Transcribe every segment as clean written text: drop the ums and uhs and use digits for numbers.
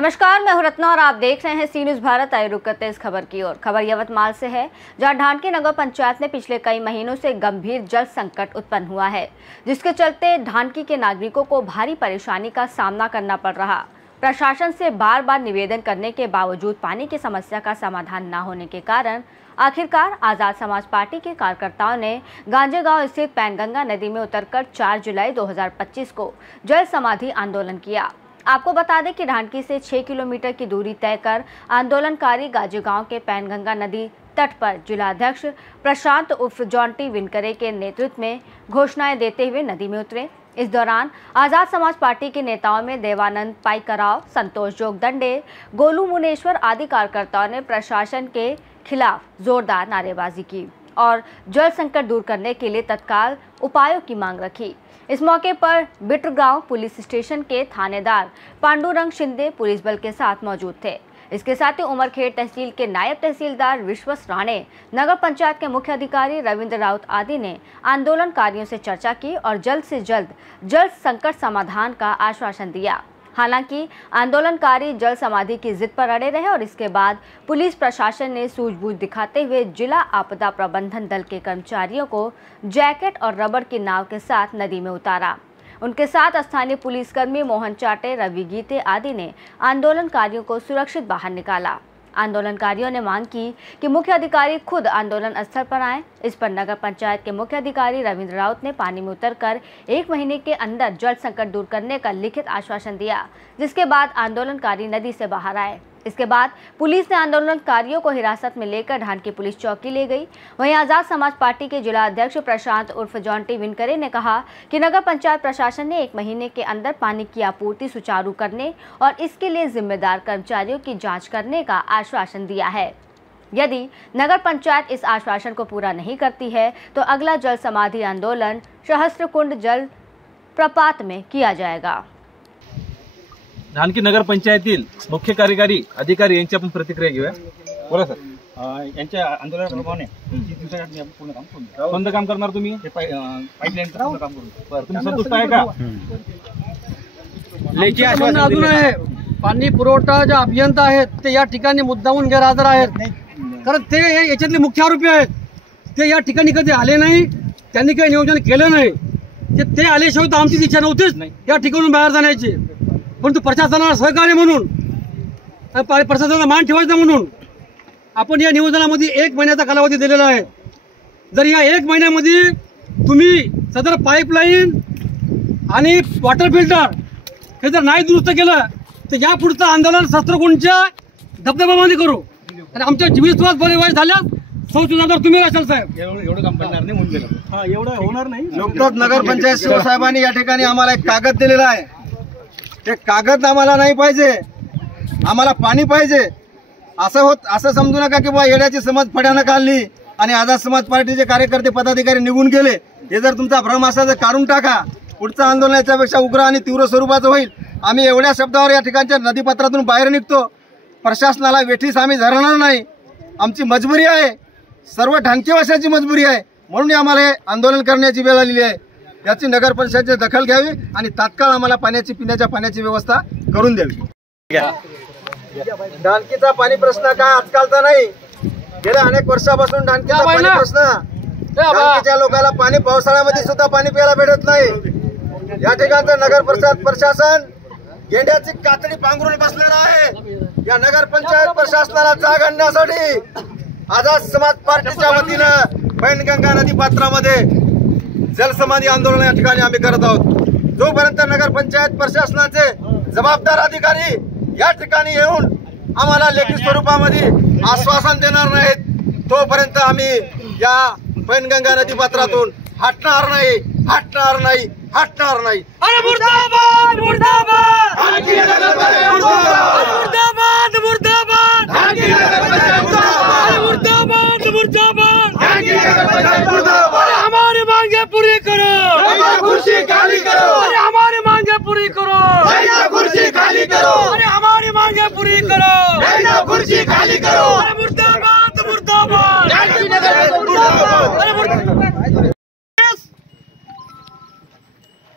नमस्कार, मैं हूं रत्ना और आप देख रहे हैं सी न्यूज़ भारत। आइए रुक करते इस खबर की ओर। खबर यवतमाल से है, जहां ढानकी नगर पंचायत में पिछले कई महीनों से गंभीर जल संकट उत्पन्न हुआ है, जिसके चलते ढानकी के नागरिकों को भारी परेशानी का सामना करना पड़ रहा। प्रशासन से बार बार निवेदन करने के बावजूद पानी की समस्या का समाधान न होने के कारण आखिरकार आजाद समाज पार्टी के कार्यकर्ताओं ने गांजेगांव स्थित पैनगंगा नदी में उतरकर 4 जुलाई 2025 को जल समाधि आंदोलन किया। आपको बता दें कि ढानकी से 6 किलोमीटर की दूरी तय कर आंदोलनकारी गांजेगांव के पैनगंगा नदी तट पर जिलाध्यक्ष प्रशांत उर्फ जॉन्टी विनकरे के नेतृत्व में घोषणाएं देते हुए नदी में उतरे। इस दौरान आजाद समाज पार्टी के नेताओं में देवानंद पाईकराव, संतोष जोगदंडे, गोलू मुनेश्वर आदि कार्यकर्ताओं ने प्रशासन के खिलाफ जोरदार नारेबाजी की और जल संकट दूर करने के लिए तत्काल उपायों की मांग रखी। इस मौके पर बिटरगांव पुलिस स्टेशन के थानेदार पांडुरंग शिंदे पुलिस बल के साथ मौजूद थे। इसके साथ ही उमरखेड़ तहसील के नायब तहसीलदार विश्वस राणे, नगर पंचायत के मुख्य अधिकारी रविंद्र राउत आदि ने आंदोलनकारियों से चर्चा की और जल्द से जल्द जल संकट समाधान का आश्वासन दिया। हालांकि आंदोलनकारी जल समाधि की जिद पर अड़े रहे और इसके बाद पुलिस प्रशासन ने सूझबूझ दिखाते हुए जिला आपदा प्रबंधन दल के कर्मचारियों को जैकेट और रबर की नाव के साथ नदी में उतारा। उनके साथ स्थानीय पुलिसकर्मी मोहन चाटे, रवि गीते आदि ने आंदोलनकारियों को सुरक्षित बाहर निकाला। आंदोलनकारियों ने मांग की कि मुख्य अधिकारी खुद आंदोलन स्थल पर आएं। इस पर नगर पंचायत के मुख्य अधिकारी रविंद्र राउत ने पानी में उतरकर 1 महीने के अंदर जल संकट दूर करने का लिखित आश्वासन दिया, जिसके बाद आंदोलनकारी नदी से बाहर आए। इसके बाद पुलिस ने आंदोलनकारियों को हिरासत में लेकर ढानकी पुलिस चौकी ले गई। वहीं आजाद समाज पार्टी के जिला अध्यक्ष प्रशांत उर्फ जॉन्टी विनकरे ने कहा कि नगर पंचायत प्रशासन ने 1 महीने के अंदर पानी की आपूर्ति सुचारू करने और इसके लिए जिम्मेदार कर्मचारियों की जांच करने का आश्वासन दिया है। यदि नगर पंचायत इस आश्वासन को पूरा नहीं करती है तो अगला जल समाधि आंदोलन सहस्त्रकुंड जल प्रपात में किया जाएगा। ढानकी नगर पंचायतील मुख्य कार्यकारी अधिकारी यांची आपण प्रतिक्रिया घेऊया। बोला सर। यांच्या आंदोलनाप्रमाणे 30 दिवसासाठी आपण पूर्ण काम करू। कोणतं काम करणार तुम्ही? पाईपलाईनचं काम करू। बरं, तुम्ही संतुष्ट आहे का? लेखी आश्वासन अजून आहे। पाणी पुरवठा जे अभियंता आहेत ते या ठिकाणी मुद्दामून गैरहजर आहेत, कारण ते याच्यातले मुख्य आरोपी आहेत। ते या ठिकाणी कधी आले नाही, त्यांनी काही नियोजन केलं नाही। ते आल्याशिवाय तर आमची इच्छा नव्हतीच या ठिकाणून बाहेर जाण्याची, परंतु प्रशासनाला सहकार्य म्हणून, प्रशासनाला मान ठेवायचा म्हणून आपण या निवेदनामध्ये 1 महिन्याचा कालावधी दिलेला आहे। जर या 1 महिन्यामध्ये तुम्ही सदर पाईपलाईन आणि वॉटर फिल्टर हे जर नाही दुरुस्त केलं तर या पुढचं आंदोलन सहस्त्रकुंडच्या धबधब्यामध्ये करू आणि आमच्या जीवितवाद बरे झाल्यास जबाबदार तुम्ही असाल साहेब। एवढं काम करणार नाही म्हणून गेलं। हा, एवढं होणार नाही। नुकतंच नगरपंचायत शिवसाहेबांनी या ठिकाणी आम्हाला एक कागद दिलेला आहे। ते कागद आम्हाला नाही पाहिजे, आम्हाला पाणी पाहिजे। असं समजू नका की बा येड्याची समज फड्यानं काढली आणि आझाद समाज पार्टीचे कार्यकर्ते पदाधिकारी निघून गेले। हे जर तुमचा भ्रम असेल तर काढून टाका। पुढचं आंदोलन याच्यापेक्षा उग्र आणि तीव्र स्वरूपाचं होईल। आम्ही एवढ्या शब्दावर या ठिकाणच्या नदीपात्रातून बाहेर निघतो। प्रशासनाला वेठीस आम्ही धरणार नाही। आमची मजबुरी आहे, सर्व ढानकीवासियांची मजबुरी आहे, म्हणून आम्हाला हे आंदोलन करण्याची वेळ आलेली आहे। याची नगर परिषदेची दखल घ्यावी आणि तात्काळ आम्हाला पिण्याच्या पाण्याची व्यवस्था करून द्यावी। ढानकीचा पाणी प्रश्न काय आजकालचा नाही, गेल्या अनेक वर्षापासून ढानकीचा पाणी प्रश्न। ढानकीच्या लोकांना पाणी पावसाळ्यामध्ये सुद्धा पाणी प्यायला भेटत नाही। या ठिकाणचं नगर परिषद प्रशासन गेंड्याची कातडी पांघरून बसलेलं आहे। या नगर पंचायत प्रशासनाला जाग आणण्यासाठी आझाद समाज पार्टीच्या वतीनं पैनगंगा नदी पात्रामध्ये जलसमाधी आंदोलन या ठिकाणी आम्ही करत आहोत। जोपर्यंत नगर पंचायत प्रशासनाचे जबाबदार अधिकारी या ठिकाणी येऊन आम्हाला लेखी स्वरूपामध्ये आश्वासन देणार नाहीत, तोपर्यंत आम्ही या पैनगंगा नदी पात्रातून हटणार नाही। अरे मुर्दाबाद मुर्दाबाद मुर्दाबाद मुर्दाबाद मुर्दाबाद मुर्दाबाद हमारी मांगे पूरी करो, कुर्सी खाली करो। अरे हमारी मांगे पूरी करो, कुर्सी खाली करो। अरे हमारी मांगे पूरी करो, कुर्सी खाली करो। अरे मुर्दाबाद मुर्दाबाद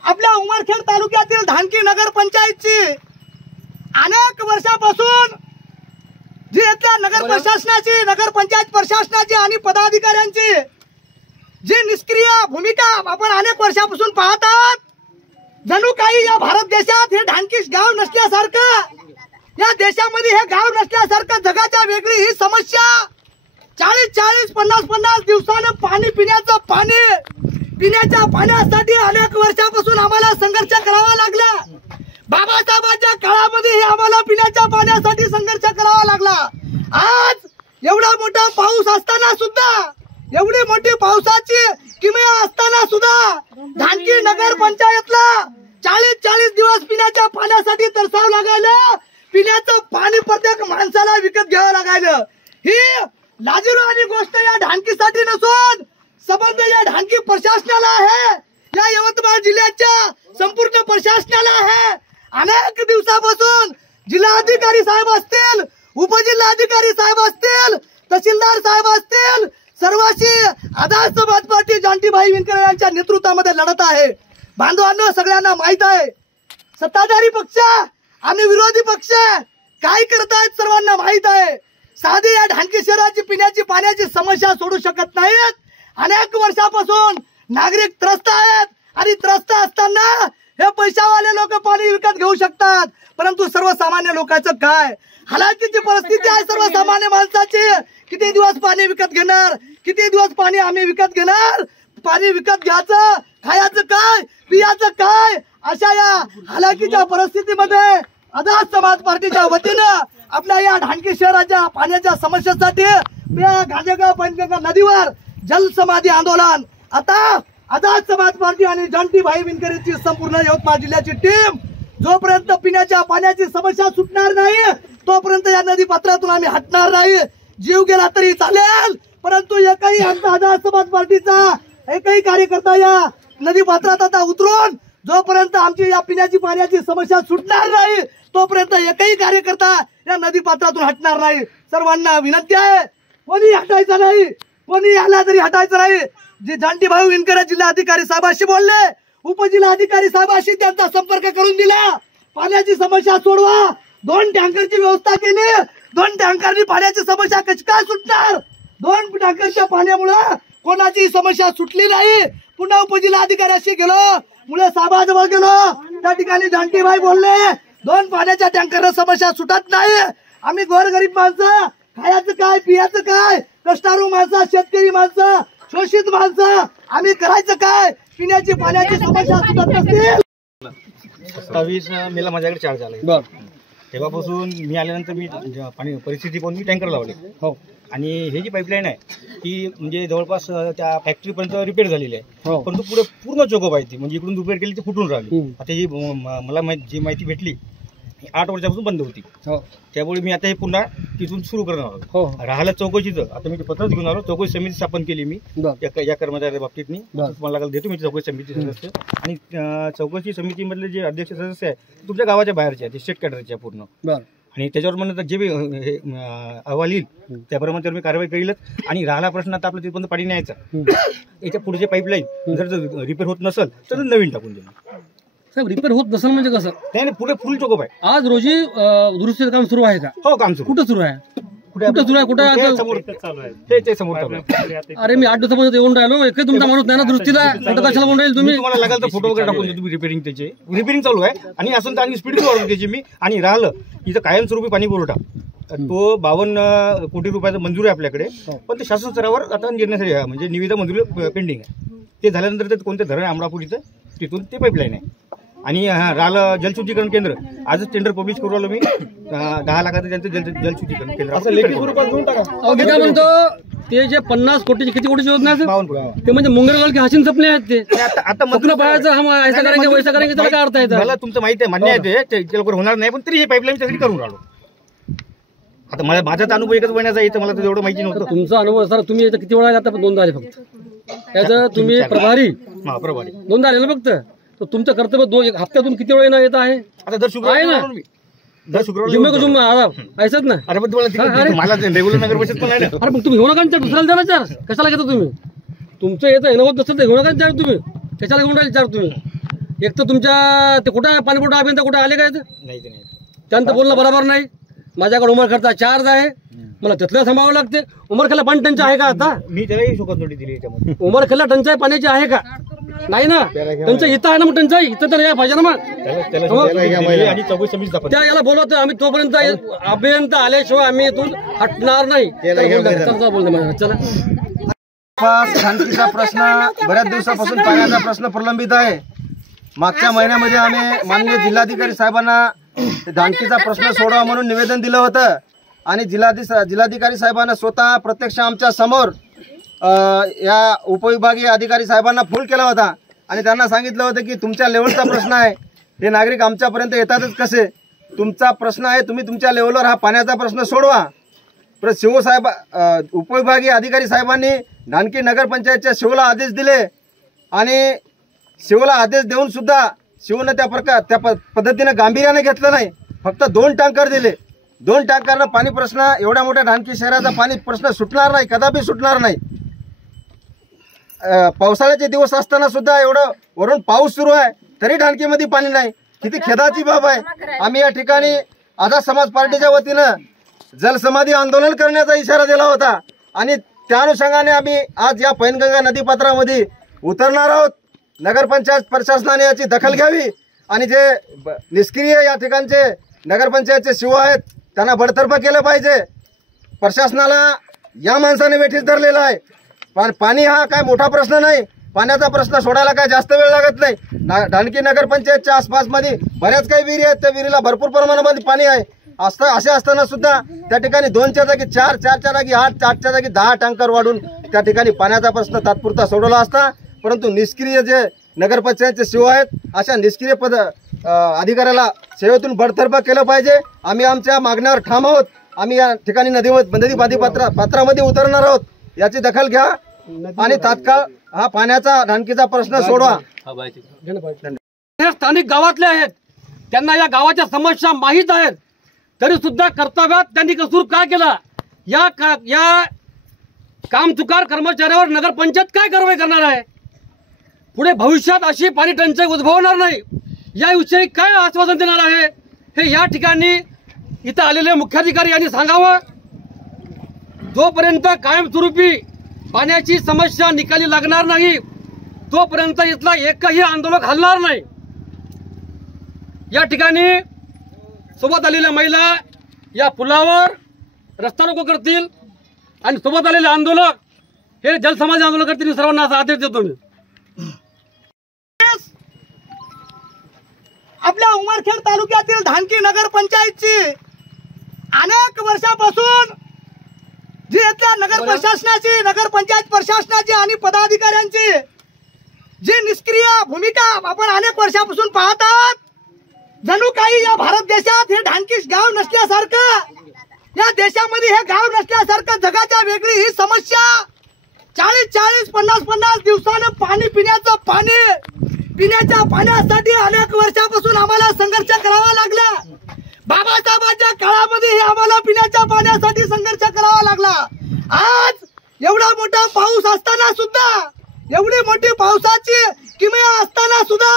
आपल्या उमरखेड तालुक्यातील ढानकी नगर पंचायतची अनेक वर्षापासून जी इथल्या नगर प्रशासनाची, नगरपंचायत प्रशासनाची आणि पदाधिकाऱ्यांची जी निष्क्रिय भूमिका आपण अनेक वर्षापासून पाहत आहोत, जणू काही या भारत देशात हे ढानकीश गाव नसल्यासारखं, या देशामध्ये हे गाव नसल्यासारखं जगाच्या वेगळी ही समस्या 40-40, 50-50 दिवसानं पाणी, पिण्याचं पाणी, पिण्याच्या पाण्यासाठी अनेक वर्षापासून आम्हाला संघर्ष करावा लागला। बाबासाहेबांच्या काळामध्ये हे आम्हाला पिण्याच्या पाण्यासाठी संघर्ष करावा लागला। आज एवढा मोठा पाऊस असताना सुद्धा, एवढी मोठी पावसाची किमया असताना सुद्धा ढानकी नगर पंचायतला 40-40 दिवस पिण्याच्या पाण्यासाठी तरसावं लागायलं। पिण्याचं पाणी प्रत्येक माणसाला विकत घ्यावं लागायलं। ही लाजिरवाणी गोष्ट या ढानकीसाठी नसून संबंध या ढानकी प्रशासनाला आहे, या यवतमाळ जिल्ह्याच्या संपूर्ण प्रशासनाला आहे। अनेक दिवसापासून जिल्हाधिकारी साहेब असतील, उपजिल्हाधिकारी साहेब असतील, तहसीलदार साहेब असतील, सर्वांशी आधार समाज पार्टी जांटीभाई विनकर यांच्या नेतृत्वामध्ये लढत आहे। बांधवांनो, सगळ्यांना माहित आहे सत्ताधारी पक्ष आणि विरोधी पक्ष काय करतायत सर्वांना माहित आहे। साधी या ढानकी शहराची पिण्याची पाण्याची समस्या सोडू शकत नाहीत। अनेक वर्षापासून नागरिक त्रस्त आहेत आणि त्रस्त असताना हे पैशावाले लोक पाणी विकत घेऊ शकतात, परंतु सर्वसामान्य लोकांचं काय? हालाकीची परिस्थिती आहे सर्वसामान्य माणसाची। किती दिवस पाणी विकत घेणार? किती दिवस पाणी आम्ही विकत घेणार? पाणी विकत घ्यायचं, खायचं काय, पियाचं काय? अशा या हालाकीच्या परिस्थितीमध्ये आझाद समाज पार्टीच्या वतीनं आपल्या या ढानकी शहराच्या पाण्याच्या समस्येसाठी गांजेगाव पंचगंगा नदीवर जलसमाधी आंदोलन, आता आझाद समाज पार्टी आणि जांटीभाई विनकरची संपूर्ण यवतमाळ जिल्ह्याची टीम जोपर्यंत पिण्याच्या पाण्याची समस्या सुटणार नाही तोपर्यंत या नदी पात्रातून आम्ही हटणार नाही। जीव गेला तरी चालेल, परंतु एकही आमचा आझाद समाज पार्टीचा एकही कार्यकर्ता या नदी पात्रात आता उतरून जोपर्यंत आमची या पिण्याची पाण्याची समस्या सुटणार नाही तोपर्यंत एकही कार्यकर्ता या नदी पात्रातून हटणार नाही। सर्वांना विनंती आहे, कोणी हटायचं नाही, कोणी आला तरी हटायचं नाही। जे जांटीभाई विनकर जिल्हाधिकारी साहेबांशी बोलले, उपजिल्हाधिकारी साहेबांशी त्यांचा संपर्क करून दिला, पाण्याची समस्या सोडवा। 2 टँकरची व्यवस्था केली, 2 टँकरनी पाण्याची समस्या कशी काय सुटणार? 2 टँकरच्या पाण्यामुळे कोणाची समस्या सुटली नाही। पुन्हा उपजिल्हाधिकाऱ्याशी गेलो, मुळे साहेबाजवळ गेलो, त्या ठिकाणी जांटीभाई बोलले 2 पाण्याच्या टँकर समस्या सुटत नाही। आम्ही गोरगरीब माणसं, खायचं काय, पियाचं काय, कष्टाळू माणसं, शेतकरी माणसं, शोषित माणसं, आम्ही करायचं काय? पिण्याची पाण्याची समस्या सुटत नसतील। 27 मेला माझ्याकडे चार्ज आला, तेव्हापासून मी आल्यानंतर मी पाणी परिस्थिती पाहून मी टँकर लावले। हो, आणि हे जी पाईपलाईन आहे ती म्हणजे जवळपास त्या फॅक्टरीपर्यंत रिपेअर झालेली आहे, परंतु पुढे पूर्ण चोकोप आहे ती, म्हणजे इकडून रिपेअर केली ती फुटून राहिली। आता ही मला जी माहिती भेटली 8 वर्षापासून बंद होती, त्यामुळे मी आता हे पुन्हा तिथून सुरू करणार आहोत। राहिलं चौकशीचं, आता मी पत्रच घेऊन आलो, चौकशी समिती स्थापन केली मी या कर्मचाऱ्याच्या बाबतीत तुम्हाला देतो मी चौकशी समिती सदस्य। आणि चौकशी समितीमधले जे अध्यक्ष सदस्य आहे तुमच्या गावाच्या बाहेरचे आहे, ते स्टेट कॅडरचे पूर्ण, आणि त्याच्यावर म्हणलं तर जे अहवाल येईल त्याप्रमाणे त्यावर मी कारवाई करीलच। आणि राहिला प्रश्न आता आपलं तिथपर्यंत पाणी न्यायचा, याच्या पुढचे पाईपलाईन जर रिपेअर होत नसेल तर नवीन टाकून देणार। साहेब, रिपेअर होत नसेल म्हणजे कसं? त्याने पुढे फुल चोकोप आहे। आज रोजी दुरुस्तीचं काम सुरू आहे का? हो, काम सुरू। कुठं सुरू आहे? कुठं सुरू आहे? कुठं? ते समोर चालू आहे। अरे मी 8 दिवसापासून येऊन राहिलो, एकही तुमचा माणूस नाही ना दुरुस्तीला, कुठं कशाला बोलून राहील तुम्ही? तुम्हाला लागेल तर फोटो वगैरे टाकून देतो, तुम्ही रिपेअरिंग त्याचे रिपेअरिंग चालू आहे आणि असं आणि स्पीड वाढवतो त्याची मी। आणि राहिलं इथं कायमस्वरूपी पाणी पुरवठा, तो 52 कोटी रुपयाचा मंजूर आहे आपल्याकडे, पण ते शासन स्तरावर आता निर्णयासाठी म्हणजे निविदा मंजुरी पेंडिंग आहे। ते झाल्यानंतर ते कोणते धरण अमरापूर इथं तिथून ते पाईपलाईन आहे। आणि राहिलं जलशुद्धीकरण केंद्र, आजच टेंडर पब्लिश करू आलो मी, 10 लाखाचं त्यांचं जलशुद्धीकरण केंद्र असं लेखी स्वरूपात घेऊन टाका। मी काय म्हणतो, ते जे 50 कोटीची किती कोटीची योजना आहे 52 कोटी, ते म्हणजे मुंगरगड की हसीन सपने आहेत ते। आता स्वप्न पाहायचं, हम ऐसा करेंगे वैसा करेंगे, त्याला काय अर्थ आहे? मला तुमचं माहिती आहे, मान्य आहे ते लवकर होणार नाही, पण तरी हे पाईपलाईन त्यासाठी करून राहिलो। आता माझा अनुभव एकच महिन्याचा येतं, मला तर एवढं माहिती नव्हतं। तुमचा अनुभव सर, तुम्ही याचं किती वेळा आले? आता 2दा आले फक्त, त्याचं तुम्ही प्रभारी 2दा आले ना फक्त, तर तुमचं कर्तव्य हप्त्यातून किती वेळा येत आहे? आता दर शुक्रवारी दर शुक्रवार जुम्मे को जुम्मा ऐसाच ना? अरे पण तुम्हाला मला रेग्युलर नगर परिषद पण आहे ना। अरे मग तुम्ही घेऊ नका, दुसऱ्याला द्या ना चार, कशाला घेता तुम्ही? तुमचं येतं येणं होत नसेल तर घेऊ नका चार, तुम्ही कशाला घेऊन राहिले चार तुम्ही? एक तर तुमच्या ते कुठं पाणीपुरवठा अभियंता कुठं आले काय? नाही, त्यांचं बोलणं बरोबर नाही. माझ्याकडे उमरखेडचा चार्ज आहे, मला तिथलं थांबावं लागते. उमरखेडला पाणी टंचाई आहे का आता? मी त्यालाही शोकत नोटीस दिली याच्यामध्ये. उमरखेडला टंचाई पाण्याची आहे का? नाही ना. टंचाई इथं आहे ना, मग टंचाई इथं तर या पाहिजे ना. मग आणि 24-26 त्या याला बोलवतो आम्ही, तोपर्यंत अभियंता आल्याशिवाय आम्ही इथून हटणार नाही. चला. शांतीचा प्रश्न बऱ्याच दिवसापासून पाण्याचा प्रश्न प्रलंबित आहे. मागच्या महिन्यामध्ये आम्ही माननीय जिल्हाधिकारी साहेबांना धानकीचा प्रश्न सोडवा म्हणून निवेदन दिलं होतं आणि जिल्हाधिकारी साहेबांना स्वतः प्रत्यक्ष आमच्या समोर या उपविभागीय अधिकारी साहेबांना फोन केला होता आणि त्यांना सांगितलं होतं की तुमच्या लेवलचा प्रश्न आहे, हे नागरिक आमच्यापर्यंत येतातच कसे, तुमचा प्रश्न आहे, तुम्ही तुमच्या लेवलवर हा पाण्याचा प्रश्न सोडवा. परत शिवसाहेब उपविभागीय अधिकारी साहेबांनी धानकी नगरपंचायतच्या शिवला आदेश दिले आणि शिवला आदेश देऊन सुद्धा शिवनं त्या पद्धतीनं गांभीर्याने घेतलं नाही. फक्त 2 टँकर दिले. 2 टँकरनं पाणी प्रश्न, एवढ्या मोठ्या धानकी शहराचा पाणी प्रश्न सुटणार नाही, कदापि सुटणार नाही. पावसाळ्याचे दिवस असताना सुद्धा एवढं वरून पाऊस सुरू आहे तरी धानकीमध्ये पाणी नाही. किती खेदाची बाब आहे. आम्ही या ठिकाणी आझाद समाज पार्टीच्या वतीनं जलसमाधी आंदोलन करण्याचा इशारा दिला होता आणि त्या अनुषंगाने आम्ही आज या पैनगंगा नदीपात्रामध्ये उतरणार आहोत. नगरपंचायत प्रशासनाने याची दखल घ्यावी आणि जे निष्क्रिय या ठिकाणचे नगरपंचायतचे शिव आहेत त्यांना बडतर्फ केलं पाहिजे. प्रशासनाला या माणसाने वेठीस धरलेला आहे. पण पाणी हा काय मोठा प्रश्न नाही, पाण्याचा प्रश्न सोडायला काय जास्त वेळ लागत नाही. धानकी नगरपंचायतच्या आसपासमध्ये बऱ्याच काही विहिरी आहेत, त्या विहिरीला भरपूर प्रमाणामध्ये पाणी आहे. असे असताना सुद्धा त्या ठिकाणी 2च्या जागी 4, 4च्या जागी 8, 8च्या जागी 10 टँकर वाढून त्या ठिकाणी पाण्याचा प्रश्न तात्पुरता सोडवला असता. परंतु निष्क्रिय जे नगरपंचायतचे शिव आहेत अशा निष्क्रिय अधिकाऱ्याला सेवेतून बडतर्फ केलं पाहिजे. आम्ही आमच्या मागण्यावर ठाम आहोत. आम्ही या ठिकाणी नदी पात्रामध्ये उतरणार आहोत. याची दखल घ्या आणि तात्काळ हा पाण्याचा धानकीचा प्रश्न सोडवा. स्थानिक गावातले आहेत, त्यांना या गावाच्या समस्या माहीत आहेत, तरी सुद्धा कर्तव्यात त्यांनी कसूर काय केला? या कामचुकार कर्मचाऱ्यावर नगरपंचायत काय कारवाई करणार आहे? पुढे भविष्यात अशी पाणी टंचाई उद्भवणार नाही याविषयी काय आश्वासन देणार आहे हे या ठिकाणी इथं आलेले मुख्याधिकारी यांनी सांगावं. जोपर्यंत कायमस्वरूपी पाण्याची समस्या निकाली लागणार नाही तोपर्यंत इथला एकही आंदोलक हलणार नाही. या ठिकाणी सोबत आलेल्या महिला या पुलावर रस्ता रोको करतील आणि सोबत आलेले आंदोलक हे जलसमाधी आंदोलन करतील. सर्वांना असा आदेश देतो मी. आपल्या उमरखेड तालुक्यातील धानकी नगरपंचायतची अनेक वर्षापासून जी इथल्या नगर प्रशासनाची, नगरपंचायत प्रशासनाची आणि पदाधिकाऱ्यांची जी निष्क्रिय भूमिका आपण अनेक वर्षापासून पाहत आहात. जणू काही या भारत देशात हे धानकी गाव नसल्यासारखं, या देशामध्ये हे गाव नसल्यासारखं जगाच्या वेगळी ही समस्या 40-40, 50-50 दिवसानं पाणी, पिण्याच्या पाण्यासाठी अनेक वर्षापासून आम्हाला संघर्ष करावा लागला. बाबासाहेबांच्या काळामध्ये हे आम्हाला पिण्याच्या पाण्यासाठी संघर्ष करावा लागला. आज एवढा मोठा पाऊस असताना सुद्धा, एवढी मोठी पावसाची किमया असताना सुद्धा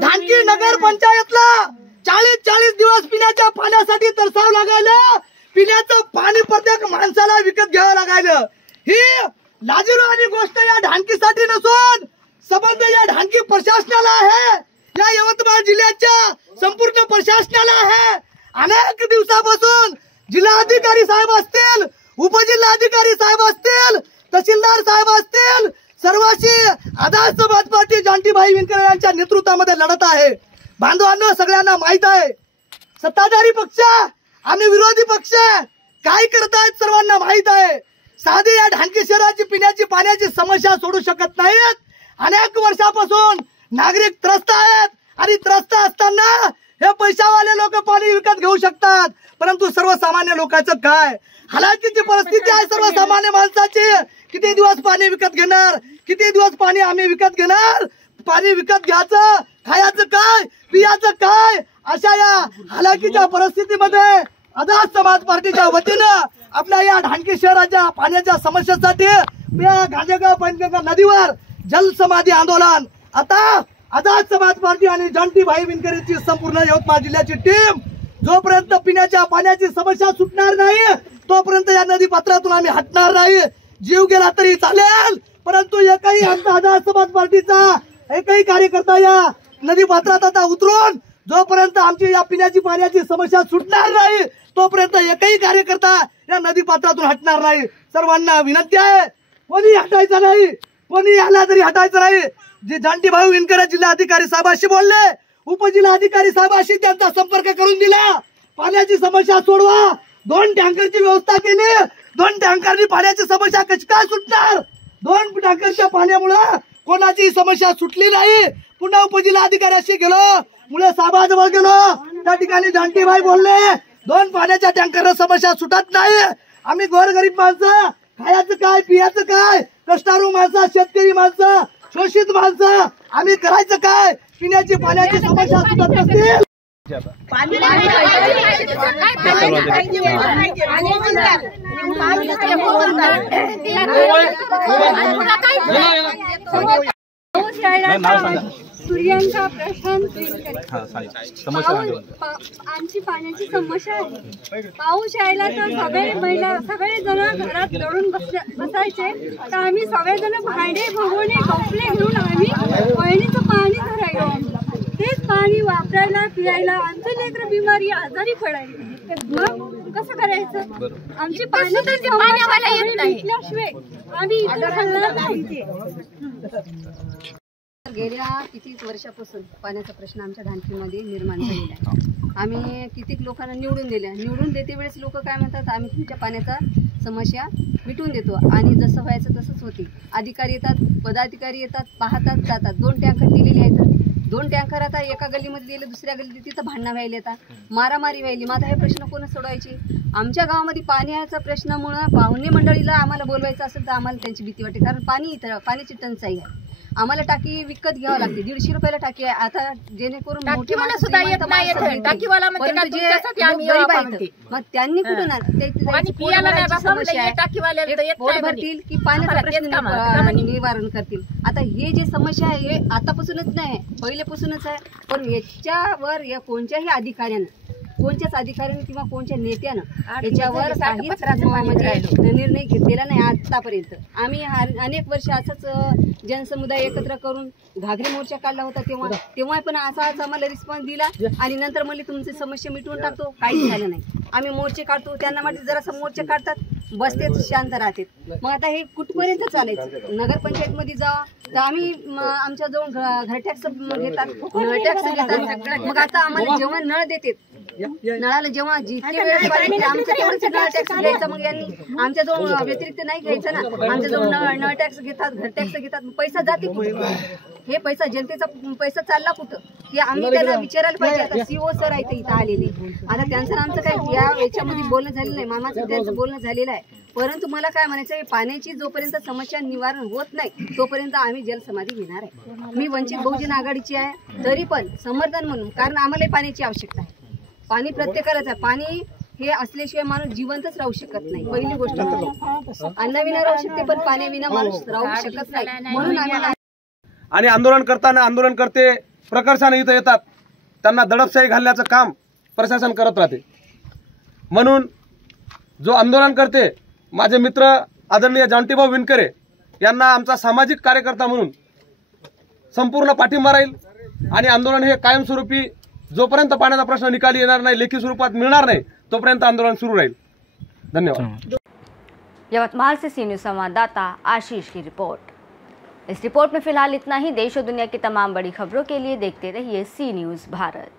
धानकी नगर पंचायतला 40-40 दिवस पिण्याच्या पाण्यासाठी तरसावं लागायलं. पिण्याचं पाणी प्रत्येक माणसाला विकत घ्यावं लागायलं. ही लाजिरवाणी गोष्ट या धानकीसाठी नसून संबंध या धानकी प्रशासनाला आहे, या यवतमाळ जिल्ह्याच्या संपूर्ण प्रशासनाला आहे. अनेक दिवसापासून जिल्हाधिकारी साहेब असतील, उपजिल्हाधिकारी साहेब असतील, तहसीलदार साहेब असतील, सर्वांशी आझाद समाज पार्टी जांटीभाई विनकर यांच्या नेतृत्वामध्ये लढत आहे. बांधवांना सगळ्यांना माहित आहे, सत्ताधारी पक्ष आणि विरोधी पक्ष काय करतायत सर्वांना माहित आहे. साधी या धानकी शहराची पिण्याची पाण्याची समस्या सोडू शकत नाहीत. अनेक वर्षापासून नागरिक त्रस्त आहेत आणि त्रस्त असताना हे पैशावाले लोक पाणी विकत घेऊ शकतात, परंतु सर्वसामान्य लोकांचं काय? हालाकीची परिस्थिती आहे सर्वसामान्य माणसाची. किती दिवस पाणी विकत घेणार? किती दिवस पाणी आम्ही विकत घेणार? पाणी विकत घ्यायचं, खायचं काय, पियाचं काय? अशा या हालाकीच्या परिस्थितीमध्ये आझाद समाज पार्टीच्या वतीनं आपल्या या धानकी शहराच्या पाण्याच्या समस्येसाठी या गांजेगाव पैनगंगा नदीवर जलसमाधी आंदोलन. आता आझाद समाज पार्टी आणि जांटीभाई विनकरची संपूर्ण यवतमाळ जिल्ह्याची टीम जोपर्यंत पिण्याच्या पाण्याची समस्या सुटणार नाही तोपर्यंत या नदी पात्रातून आम्ही हटणार नाही. जीव गेला तरी चालेल, परंतु एकही आमचा आझाद समाज पार्टीचा एकही कार्यकर्ता या नदी पात्रात आता उतरून जोपर्यंत आमची या पिण्याची पाण्याची समस्या सुटणार नाही तोपर्यंत एकही कार्यकर्ता या नदी पात्रातून हटणार नाही. सर्वांना विनंती आहे, कोणी हटायचं नाही, कोणी आला तरी हटायचं नाही. जे जांटी भाऊ विणकर जिल्हाधिकारी साहेबांशी बोलले, उपजिल्हाधिकारी साहेबांशी त्यांचा संपर्क करून दिला. पाण्याची समस्या सोडवा. 2 टँकरची व्यवस्था केली. 2 टँकरनी पाण्याची समस्या कशी काय सुटणार? 2 टँकरच्या पाण्यामुळे कोणाची समस्या सुटली नाही. पुन्हा उपजिल्हाधिकाऱ्याशी गेलो, मुळे साहेबाजवळ गेलो, त्या ठिकाणी जांटीभाई बोलले 2 पाण्याच्या टँकरला समस्या सुटत नाही. आम्ही गोरगरीब माणसं, खायचं काय, पियाचं काय, कष्टाळू माणसं, शेतकरी माणसं, शोषित माणसं, आम्ही करायचं काय? पिण्याची पाण्याची समस्या सुटत नसतील. सूर्यांका प्रशांत आमची पाण्याची समस्या आहे. पाऊस यायला तर सगळे जण घरात दडून बसायचे, तर आम्ही सगळेजण भांडे भगोने कपडे घेऊन आम्ही वहिनीचं पाणी भरायलो. तेच पाणी वापरायला पियायला आमचे लेकरं बिमारी आजारी पडायचे. मग कसं करायचं? आमची पाण्याशिवाय आम्ही इथं खाल्लं पाहिजे. गेल्या कितीक वर्षापासून पाण्याचा प्रश्न आमच्या ढानकीमध्ये निर्माण झालेला आहे. आम्ही कितीक लोकांना निवडून देते वेळेस लोक काय म्हणतात, आम्ही तुमच्या पाण्याचा समस्या मिटवून देतो, आणि जसं व्हायचं तसंच होते. अधिकारी येतात, पदाधिकारी येतात, पाहतात, जातात. 2 टँकर दिलेले आहेत. 2 टँकर आता एका गल्लीमध्ये दिले, दुसऱ्या गल्लीत तिथं भांडणं व्हायला येतात, मारामारी व्हायली. मग आता हे प्रश्न कोण सोडवायचे? आमच्या गावामध्ये पाण्याच्या प्रश्नामुळं पाहुणे मंडळीला आम्हाला बोलवायचं असेल तर आम्हाला त्यांची भीती वाटते, कारण पाण्याची टंचाई आहे. आम्हाला टाकी विकत घ्यावं लागते. 150 रुपयाला टाकी आहे आता, जेणेकरून मोठे माणसं सुद्धा येत नाही. मग त्यांनी कुठून पोट भरतील की पाण्याचा प्रश्न निवारण करतील? आता हे जे समस्या आहे हे आतापासूनच नाही, पहिल्यापासूनच आहे. पण याच्यावर या कोणत्याही अधिकाऱ्याने किंवा कोणत्या नेत्यानं याच्यावर काहीच निर्णय घेतलेला नाही आतापर्यंत. आम्ही अनेक वर्ष असंच जनसमुदाय एकत्र करून घागरी मोर्चा काढला होता. तेव्हा पण असाच आम्हाला रिस्पॉन्स दिला, आणि नंतर म्हणले तुमची समस्या मिटवून टाकतो. काहीच झालं नाही. आम्ही मोर्चे काढतो, त्यांना म्हटलं जरासं मोर्चे काढतात, बसतेच, शांत राहतात. मग आता हे कुठपर्यंत चालायचं? नगरपंचायतमध्ये जावा तर आम्ही आमच्याजवळ घर टॅक्स घेतात. मग आता आम्हाला जेव्हा नळ देतात, नळाला जेव्हा जितके वेळेस आमचं तेवढंच नळ टॅक्स घ्यायचा. मग यांनी आमच्याजवळ व्यतिरिक्त नाही घ्यायचं ना. आमच्याजवळ नळ टॅक्स घेतात, घर टॅक्स घेतात. पैसा जाते कुठे? हे पैसा जनतेचा पैसा चालला कुठं? हे आम्ही त्यांना विचारायला पाहिजे. आता सीओ सर आहे इथं आलेले, आता त्यांचं आमचं काय याच्यामध्ये बोलणं झालेलं नाही, मामाचं त्यांचं बोलणं झालेलं आहे. परंतु मला काय म्हणायचं आहे, पाण्याची जोपर्यंत समस्या निवारण होत नाही तोपर्यंत आम्ही जलसमाधी घेणार आहे. मी वंचित बहुजन आघाडीची आहे, तरी पण समर्थन म्हणून, कारण आम्हाला पाण्याची आवश्यकता आहे. पाणी प्रत्येकालाच आहे. पाणी हे असल्याशिवाय माणूस जिवंतच राहू शकत नाही. पहिली गोष्ट अन्नाविना राहू शकते, पण पाण्याविना माणूस राहू शकत नाही. म्हणून आम्ही आणि आंदोलन करताना आंदोलनकर्ते प्रकर्षाने इथं येतात, त्यांना दडपशाही घालण्याचं काम प्रशासन करत राहते. म्हणून जो आंदोलन करते माझे मित्र आदरणीय जांटीभाऊ विणकरे यांना आमचा सामाजिक कार्यकर्ता म्हणून संपूर्ण पाठिंबा राहील. आणि आंदोलन हे कायमस्वरूपी जोपर्यंत पाण्याचा प्रश्न निकाली येणार नाही, लेखी स्वरूपात मिळणार नाही, तोपर्यंत आंदोलन सुरू राहील. धन्यवाद. यवतमाल से सी न्यूज़ संवाददाता आशीष की रिपोर्ट। इस रिपोर्ट में फिलहाल इतना ही। देश और दुनिया की तमाम बड़ी खबरों के लिए देखते रहिए सी न्यूज़ भारत।